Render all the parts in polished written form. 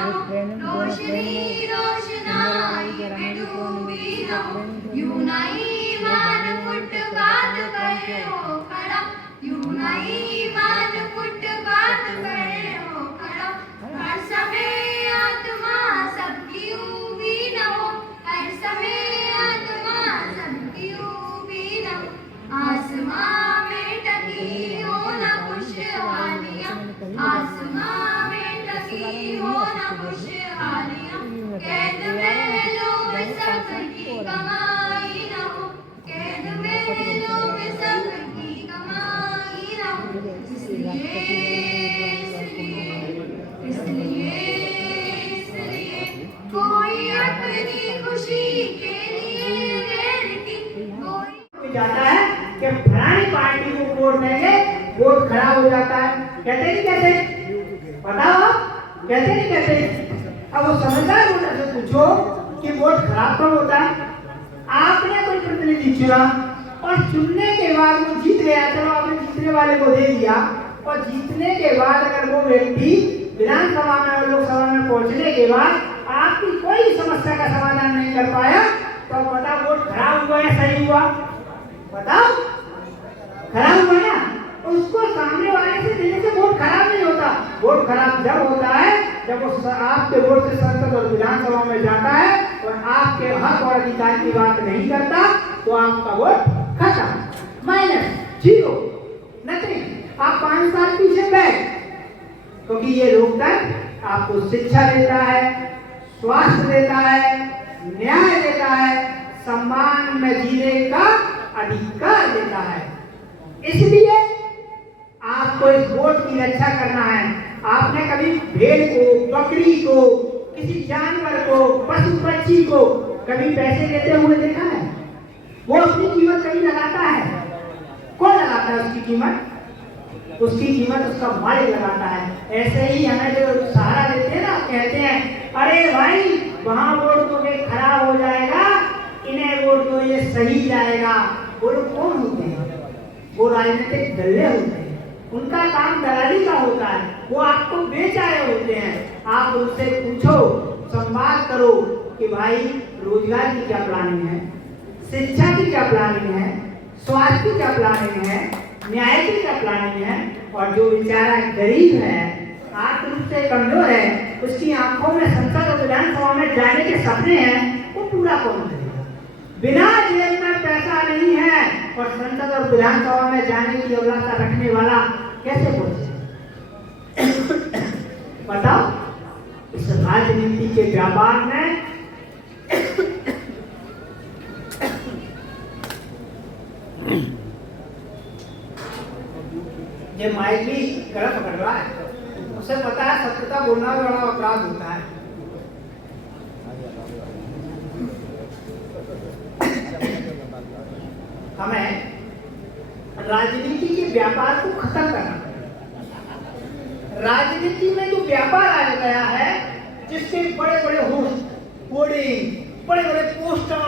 रोशनी रोशनाई में डूबी रहूं, यूं नहीं मान फुटपाथ पर हो खड़ा, यूं नहीं मान फुटपाथ पर हो खड़ा। हर समय आत्मा सबकी ऊबी न हो, हर समय आत्मा सबकी ऊबी न हो। आसमां में टकी हो न खुशहालियाँ, आसमां में टकी हो न खुशहालियाँ। कैद में लोग सबकी कमाई न हो, कैद में लोग सबकी कमाई न हो। इसलिए इसलिए इसलिए कोई अपनी खुशी के लिए गैर की कोई जाता है कि फलानी पार्टी को वोट देंगे, वोट खराब हो जाता है। कहते नहीं कहते? बताओ आप, कहते नहीं कहते? अब वो समझदार वोटर से पूछो कि वोट खराब कब होता है। आपने कोई प्रतिनिधि चुना और चुनने के बाद वो जीत गया, चलो आपने जीतने वाले को दे दिया, और जीतने के बाद अगर वो व्यक्ति विधानसभा में और लोकसभा में पहुंचने के बाद आपकी कोई समस्या का समाधान नहीं कर पाया, तो बताओ वोट खराब हुआ या सही हुआ? बताओ, खराब हुआ ना। उसको सामने वाले से देने से वोट खराब नहीं होता। वोट खराब जब होता है जब वो आपके वोट से संसद और विधानसभा में जाता है और आपके हक और अधिकार की बात नहीं करता, तो आपका वोट खत्म, माइनस, जीरो, नथिंग। आप 5 साल पीछे बैठ, क्योंकि ये लोकतंत्र आपको शिक्षा देता है, स्वास्थ्य देता है, न्याय देता है, सम्मान में जीने का अधिकार देता है। इसलिए आपको इस वोट की रक्षा करना है। आपने कभी भेड़ को, बकरी को, किसी जानवर को, पशु पक्षी को कभी पैसे देते हुए देखा है? वो अपनी कीमत कभी लगाता है? कौन लगाता है उसकी कीमत? उसकी कीमत उसका मालिक लगाता है। ऐसे ही हमें जो सहारा देते हैं ना, कहते हैं अरे भाई वहां वोट तो खराब हो जाएगा, इन्हें वोट तो ये सही जाएगा। वो लोग कौन होते हैं? वो राजनीतिक दल्ले होते हैं। उनका काम दलाली का होता है, वो आपको बेच आए होते हैं। आप उनसे पूछो, संवाद करो कि भाई रोजगार की क्या प्लानिंग है, शिक्षा की क्या प्लानिंग है, स्वास्थ्य की क्या प्लानिंग है, न्याय की क्या प्लानिंग है। और जो बेचारा गरीब है, आर्थिक रूप से कमजोर है, उसकी आंखों में संसद और विधानसभा में जाने के सपने हैं, वो पूरा कौन करेगा? बिना जेब में पैसा नहीं है और संसद और विधानसभा में जाने की अभिलाषा रखने वाला कैसे पहुंचे? बताओ। इस राजनीति के व्यापार में ये माइक भी गलत पकड़ रहा है, उसे पता है सत्यता बोलना बड़ा अपराध होता है। हमें राजनीति के व्यापार को खत्म करना पड़ेगा। राजनीति में जो व्यापार आ गया है, जिसके बड़े बड़े होर्डिंग, बड़े बड़े पोस्टर,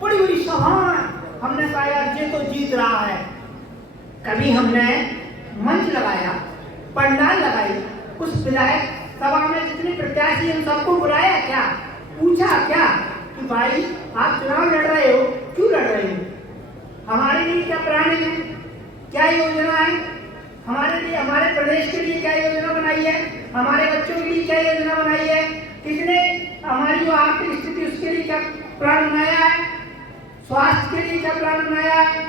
बड़ी बड़ी सभाएं, हमने कहा यार ये तो जीत रहा है। कभी हमने मंच लगाया, पंडाल लगाई, उस विधायक सभा में जितने प्रत्याशी हैं सबको बुलाया क्या? पूछा क्या कि भाई आप चुनाव लड़ रहे हो, क्यों लड़ रहे हो? हमारे लिए क्या प्लानिंग है, क्या योजना है, हमारे लिए, हमारे प्रदेश के लिए क्या योजना बनाई है, हमारे बच्चों के लिए क्या योजना बनाई है, किसने हमारी जो आर्थिक स्थिति उसके लिए क्या प्लान बनाया है, स्वास्थ्य के लिए क्या प्लान बनाया है।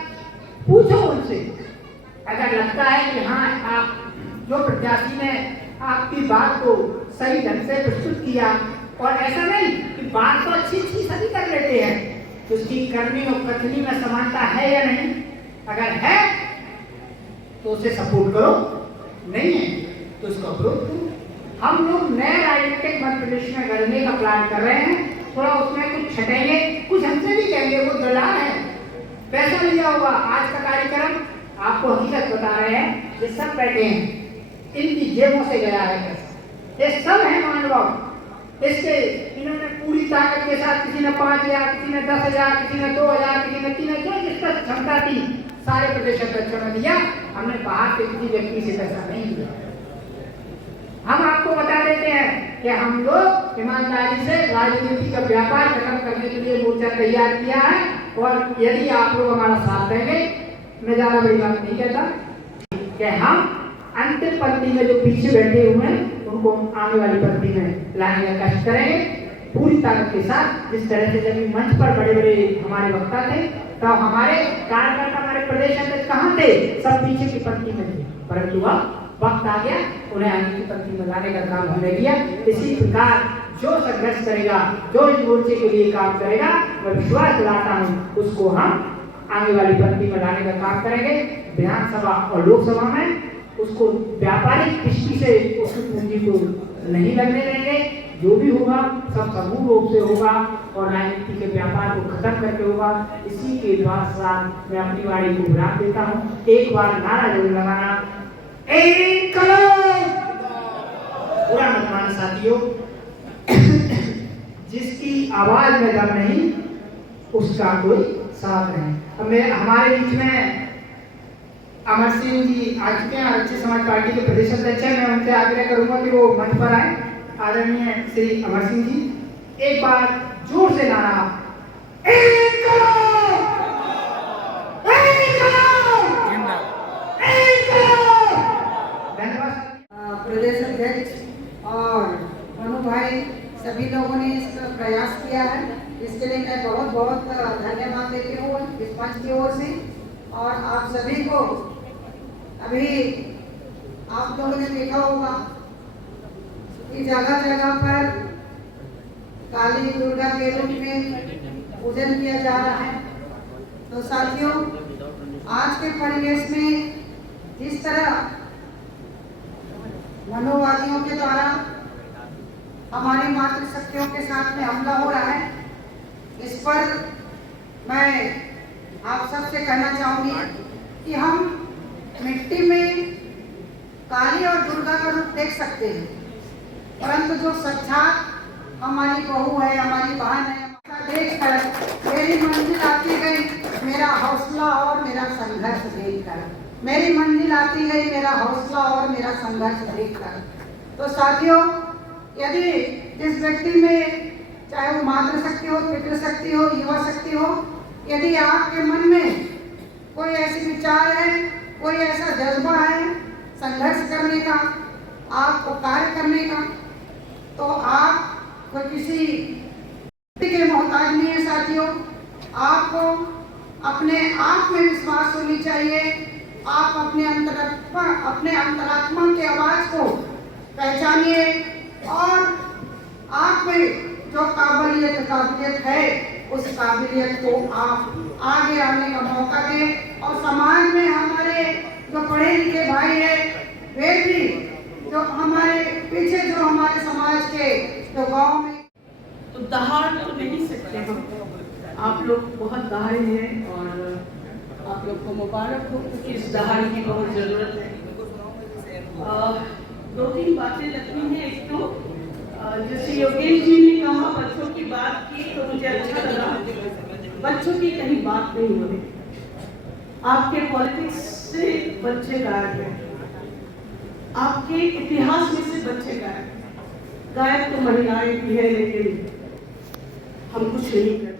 पूछो उनसे। अगर लगता है कि हाँ आप जो प्रत्याशी ने आपकी बात को सही ढंग से प्रस्तुत किया, और ऐसा नहीं कि बात तो अच्छी अच्छी सभी कर लेते हैं, तो उसकी करनी और कथनी में समानता है या नहीं? अगर है तो उसे सपोर्ट करो, नहीं है तो उसका विरोध करो। हम लोग नए राजनीतिक मध्य प्रदेश में करने का प्लान कर रहे हैं। थोड़ा उसमें कुछ छटेंगे, कुछ हमसे भी कहेंगे, वो दलाल है, पैसा लिया होगा। आज का कार्यक्रम आपको हकीकत बता रहे हैं, ये सब बैठे हैं, इनकी जेबों से गया है पैसा, ये सब है मानव। इसके इन्होंने पूरी ताकत के साथ, किसी ने 5,000, किसी ने 10,000, किसी ने 2,000, किसी ने 3,000, जिसका क्षमता थी सारे प्रदेश अध्यक्षों ने दिया। हमने बाहर से किसी व्यक्ति से पैसा नहीं लिया। हम आपको बता देते हैं कि हम लोग ईमानदारी से राजनीति का व्यापार खत्म करने के लिए मोर्चा तैयार किया है, और यदि आप लोग हमारा साथ देंगे, मैं ज्यादा बड़ी बात नहीं कहता, कि हम अंतिम पंक्ति में जो पीछे बैठे हुए हैं उनको आने वाली पंक्ति में लाने का कष्ट करेंगे पूरी ताकत के साथ। जिस तरह से जब मंच पर बड़े बड़े हमारे वक्ता थे, तो हमारे कार्यकर्ता, हमारे प्रदेश अध्यक्ष कहाँ थे? सब पीछे की पंक्ति में थे, परंतु अब वक्त आ गया, उन्हें आगे की पंक्ति में लाने का काम हमने किया। इसी प्रकार जो संघर्ष करेगा, जो इस मोर्चे के लिए काम करेगा, मैं विश्वास दिलाता हूँ उसको हम आगे वाली पंक्ति में लाने का काम करेंगे। विधानसभा और लोकसभा में उसको व्यापारिक दृष्टि से उसकी पूंजी को नहीं लगने देंगे। जो भी होगा सब समूह रूप से होगा और राजनीति के व्यापार को खत्म करके होगा। इसी के साथ मैं अपनी वाणी को विराम देता हूँ। एक बार नारा जरूर लगाना, पूरा मत माने साथियों, जिसकी आवाज में दम नहीं उसका कोई साथ नहीं। अब मैं हमारे बीच में अमर सिंह जी आ चुके हैं, आरक्षित समाज पार्टी के प्रदेश अध्यक्ष हैं। मैं उनसे आग्रह करूंगा कि वो मंच पर आए। आदरणीय श्री अमर सिंह जी, एक बार जोर से नारा, प्रदेश अध्यक्ष और मनु भाई सभी लोगों ने इस प्रयास किया है, इसके लिए मैं बहुत बहुत धन्यवाद देती हूँ इस मंच की ओर से। और आप सभी को अभी आप लोगों ने देखा होगा कि जगह जगह पर काली दुर्गा के रूप में पूजन किया जा रहा है। तो साथियों, आज के परिवेश में जिस तरह मनोवादियों के द्वारा हमारी मातृशक्तियों के साथ में हमला हो रहा है, इस पर मैं आप सबसे कहना चाहूंगी कि हम मिट्टी में काली और दुर्गा का रूप देख सकते हैं, परंतु जो साक्षात हमारी बहू है, हमारी बहन है, देखकर मेरी मंजिल आती गई मेरा हौसला और मेरा संघर्ष देखकर, मेरी मंजिल आती गई मेरा हौसला और मेरा संघर्ष देखकर। तो साथियों, यदि जिस व्यक्ति में चाहे वो मातृशक्ति हो, पितृशक्ति हो, युवा शक्ति हो, यदि आपके मन में कोई ऐसी विचार है, कोई ऐसा जज्बा है संघर्ष करने का, आपको कार्य करने का, तो आप कोई किसी के मोहताज नहीं है। साथियों, आपको अपने आप में विश्वास होनी चाहिए। आप अपने अंतरात्मा की आवाज को पहचानिए और आप में जो काबिलियत है उस काबिलियत को आप आगे आने का मौका दें। और समाज में हमारे जो पढ़े लिखे भाई है, वे भी जो हमारे पीछे जो हमारे समाज के जो गांव में तो दहाड़ तो नहीं सकते हम, आप लोग बहुत दहाड़े हैं और आप लोग को मुबारक हो क्योंकि इस दहाड़ की बहुत ज़रूरत है। दो तीन बातें लगती हैं। एक तो जैसे योगेश जी ने कहा बच्चों की बात की, तो मुझे अच्छा लगा। बच्चों की कहीं बात नहीं हो रही, आपके पॉलिटिक्स से बच्चे गायब हैं, आपके इतिहास में से बच्चे गायब। गायब तो महिलाएं भी है, लेकिन हम कुछ नहीं कर